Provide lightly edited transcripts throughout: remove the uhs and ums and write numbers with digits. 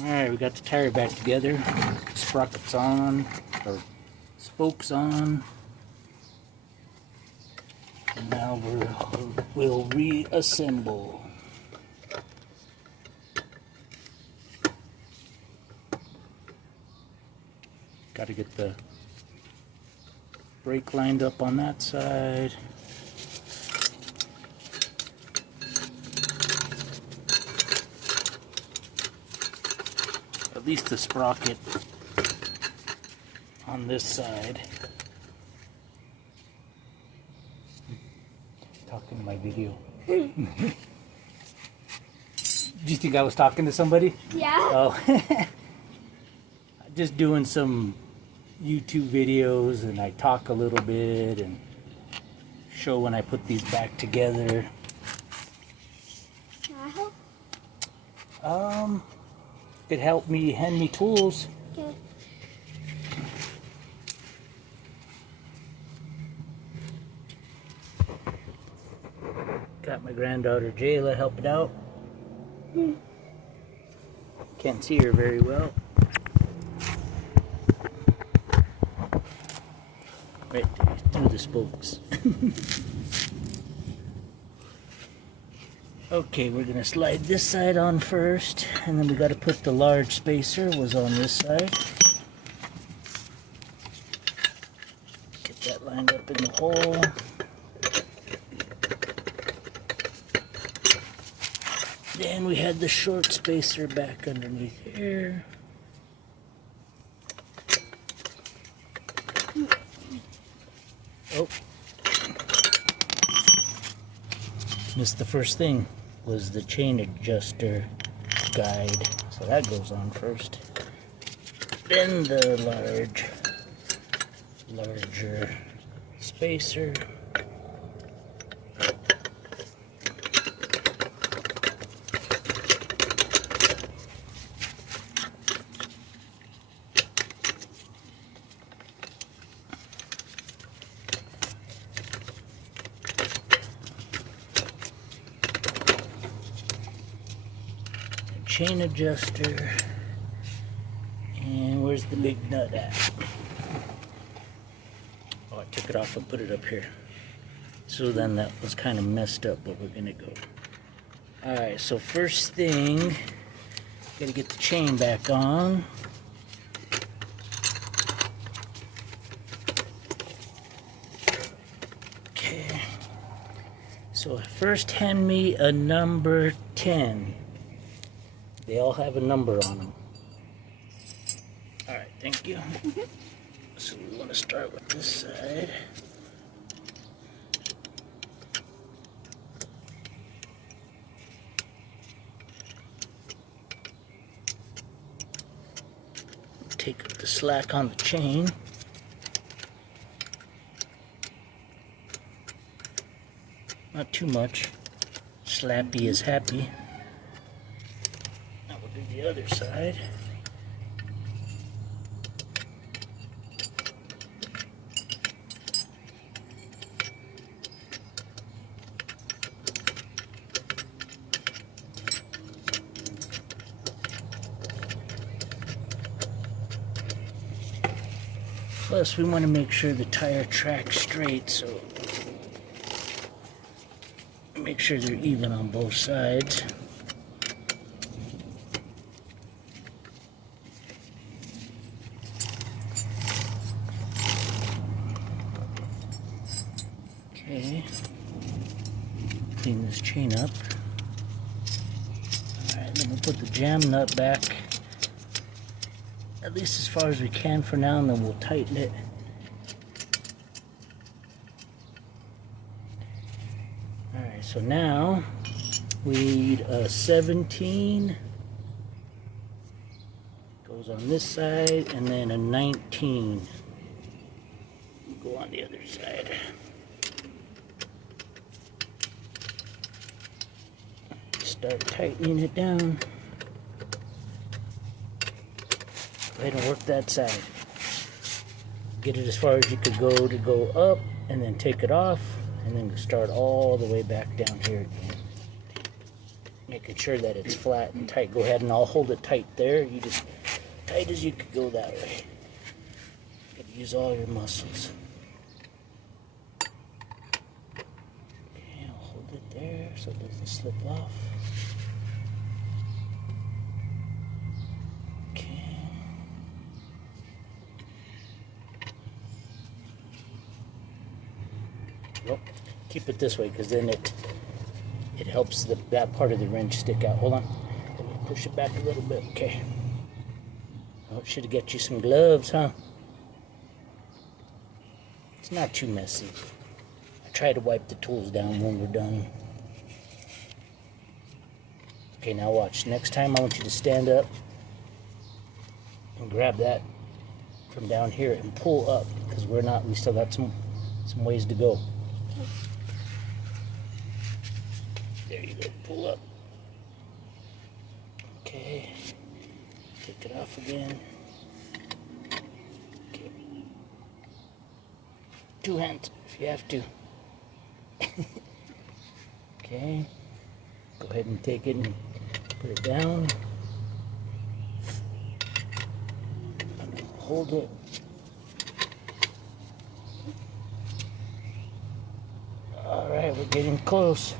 Alright, we got the tire back together. Sprockets on, or spokes on. And now we'll reassemble. Got to get the brake lined up on that side. At least the sprocket on this side. Talking to my video. Do you think I was talking to somebody? Yeah. Oh. Just doing some YouTube videos, and I talk a little bit and show when I put these back together. Can I help? Could help me, hand me tools. Okay. Got my granddaughter Jayla helping out. Can't see her very well. Right there, through the spokes. Okay, we're gonna slide this side on first, and then we gotta put the large spacer was on this side. Get that lined up in the hole. Then we had the short spacer back underneath here. Oh. Missed the first thing, was the chain adjuster guide. So that goes on first. Then the larger spacer. Chain adjuster, and where's the big nut at? Oh, I took it off and put it up here. So then that was kind of messed up, but we're gonna go. Alright, so first thing, gotta get the chain back on. Okay, so first hand me a number 10. They all have a number on them. Alright, thank you. So we want to start with this side. Take up the slack on the chain. Not too much. Slappy is happy. The other side. Plus, we want to make sure the tire tracks straight, so make sure they're even on both sides. Okay, clean this chain up. Alright, then we'll put the jam nut back, at least as far as we can for now, and then we'll tighten it. Alright, so now we need a 17, goes on this side, and then a 19 go on the other side. Start tightening it down. Go ahead and work that side. Get it as far as you could go to go up, and then take it off, and then start all the way back down here again. making sure that it's flat and tight. Go ahead and I'll hold it tight there. You just tight as you could go that way. Gotta use all your muscles. Okay, I'll hold it there so it doesn't slip off. Okay. Well, keep it this way because then it helps that part of the wrench stick out. Hold on. Let me push it back a little bit. Okay. Oh, should have got you some gloves, huh? It's not too messy. I try to wipe the tools down when we're done. Okay, now watch. Next time I want you to stand up and grab that from down here and pull up because we still got some ways to go. There you go, pull up. Okay, take it off again. Okay. 2 hands if you have to. Okay, go ahead and take it and put it down. Hold it. All right, we're getting close.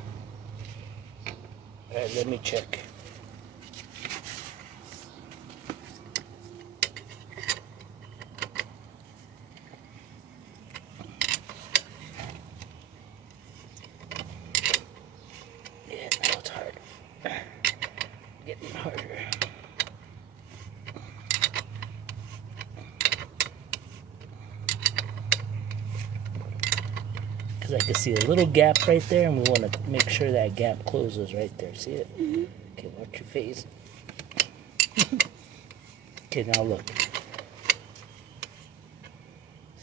All right, let me check. Yeah, now it's hard. Getting harder. Because I can see a little gap right there, and we want to make sure that gap closes right there. See it? Mm-hmm. Okay, watch your face. Okay, now look.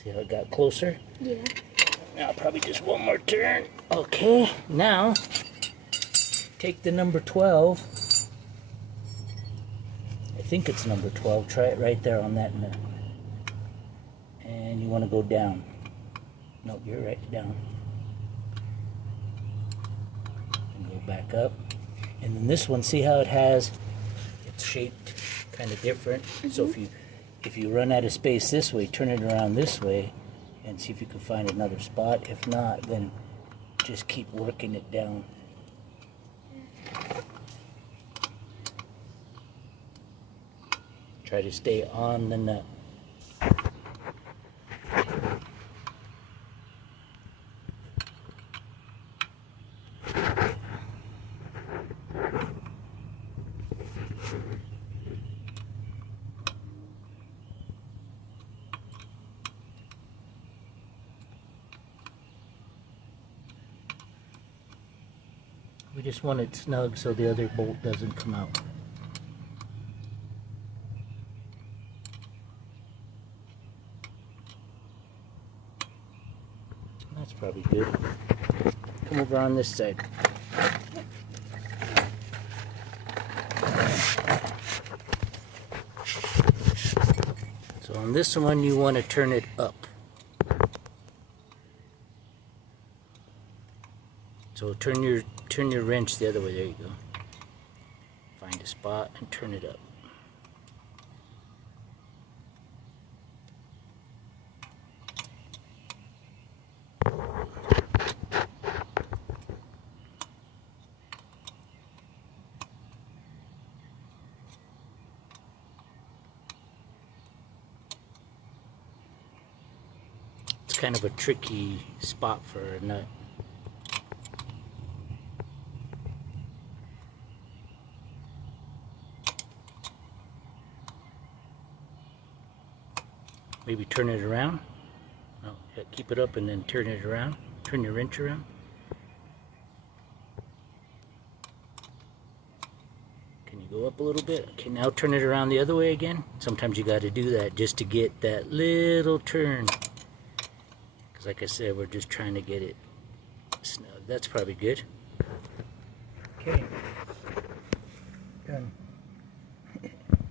See how it got closer? Yeah. Now probably just one more turn. Okay, now take the number 12. I think it's number 12. Try it right there on that nut. And you want to go down. No, you're right down. And go back up. And then this one, see how it's shaped kind of different. Mm-hmm. So if you run out of space this way, turn it around this way and see if you can find another spot. If not, then just keep working it down. Try to stay on the nut. We just want it snug so the other bolt doesn't come out. That's probably good. Come over on this side. So on this one you want to turn it up. So turn your wrench the other way. There you go. Find a spot and turn it up. It's kind of a tricky spot for a nut. Maybe turn it around. No, yeah, keep it up and then turn it around. Turn your wrench around. Can you go up a little bit? Okay, now turn it around the other way again. Sometimes you got to do that just to get that little turn. Because like I said, we're just trying to get it snug. That's probably good. Okay. Done.